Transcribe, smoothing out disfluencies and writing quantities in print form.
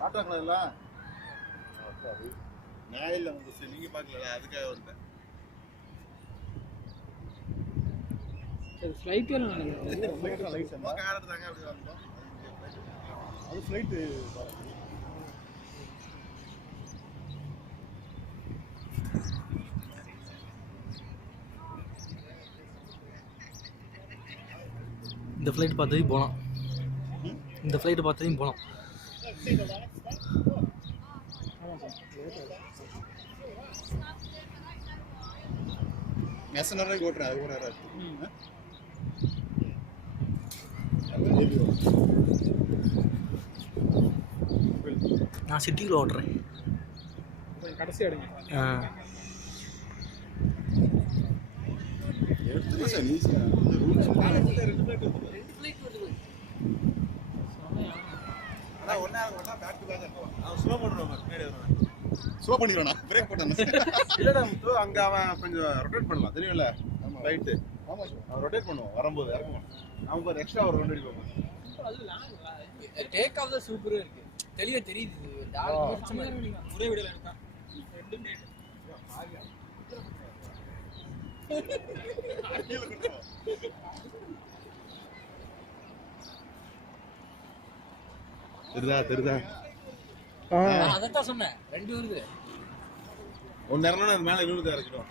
காட்டுறாங்களா எல்லாம் நான் இல்லை வந்து நீங்க பார்க்கல அதுக்காக வந்தேன். ஃப்ளைட் அது ஃப்ளைட்டு இந்த ஃப்ளைட் பார்த்ததையும் போகலாம். இந்த ஃப்ளைட்டு பார்த்ததையும் போகலாம். நெசனரே ஓட்டுறேன் அது கூட நான் சிட்டிக்குள்ள ஓட்டுறேன். கடைசி எடுங்க. ஸ்லோ பண்ணிடுவேன் பிரேக் போட்டேன். இல்லடா முத்து அங்க அவன் கொஞ்சம் ரொட்டேட் பண்ணலாம் தெரியும்ல ரைட்டு. ஆமா சார் அவன் ரொட்டேட் பண்ணுவான் வரும்போது இறக்குவான். அவன் ஒரு எக்ஸ்ட்ரா ஒரு ரெண்டு அடிப்பான். டேக் ஆஃப் தான் சூப்பரா இருக்கு. தெளிவா தெரியுது. ஒரே வீடியோல எடுத்தான். ரெண்டு மினிட். தெரியுதா அதான் சொன்னேன். ரெண்டு வருது. ஒன்னு இறங்கணும் அது மேல இன்னொரு இறக்கணும்.